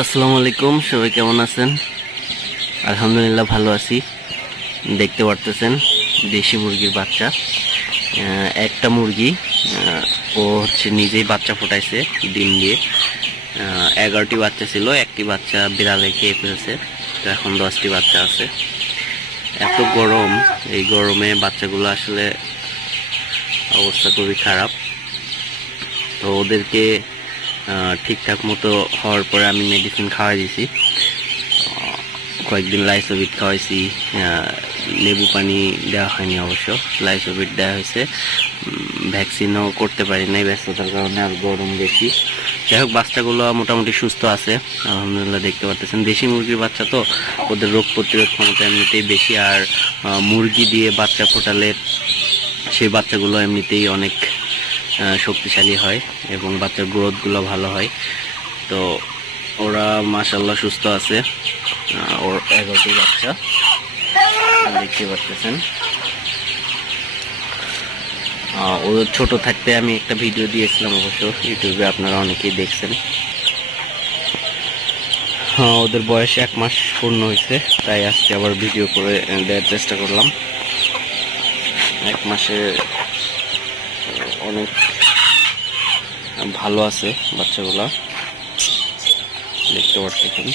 আসসালামু আলাইকুম, সবাই কেমন আছেন? আলহামদুলিল্লাহ ভালো আছি। দেখতে পারতেছেন, দেশি মুরগির বাচ্চা। একটা মুরগি ও হচ্ছে নিজেই বাচ্চা ফোটাইছে ডিম দিয়ে। এগারোটি বাচ্চা ছিল, একটি বাচ্চা বিড়ালে খেয়ে ফেলছে, তো এখন দশটি বাচ্চা আছে। এত গরম, এই গরমে বাচ্চাগুলো আসলে অবস্থা খুবই খারাপ। তো ওদেরকে ঠিকঠাক মতো হওয়ার পরে আমি মেডিসিন খাওয়াই দিছি। কয়েকদিন লাইসোভিট খাওয়াইছি। লেবু পানি দেওয়া হয়নি অবশ্য। লাইসোভিট দেওয়া হয়েছে। ভ্যাকসিনও করতে পারি নাই ব্যস্ততার কারণে আর গরম বেশি। যাই হোক, বাচ্চাগুলো মোটামুটি সুস্থ আছে। আলহামদুলিল্লাহ দেখতে পাচ্ছেন দেশি মুরগির বাচ্চা তো ওদের রোগ প্রতিরোধ ক্ষমতা এমনিতেই বেশি। আর মুরগি দিয়ে বাচ্চা ফোটালে সেই বাচ্চাগুলো এমনিতেই অনেক শক্তিশালী হয় এবং বাচ্চার গ্রোথগুলো ভালো হয়। তো ওরা মাশাল্লাহ সুস্থ আছে। ওর এগারোটি বাচ্চা। দেখতে পাচ্ছেন ও ছোট থাকতে আমি একটা ভিডিও দিয়েছিলাম অবশ্য, ইউটিউবে আপনারা অনেকেই দেখছেন। হ্যাঁ ওদের বয়স এক মাস পূর্ণ হয়েছে, তাই আজকে আবার ভিডিও করে দেওয়ার চেষ্টা করলাম। এক মাসে অনেক ভালো আছে বাচ্চাগুলা। দেখতে পাচ্ছেন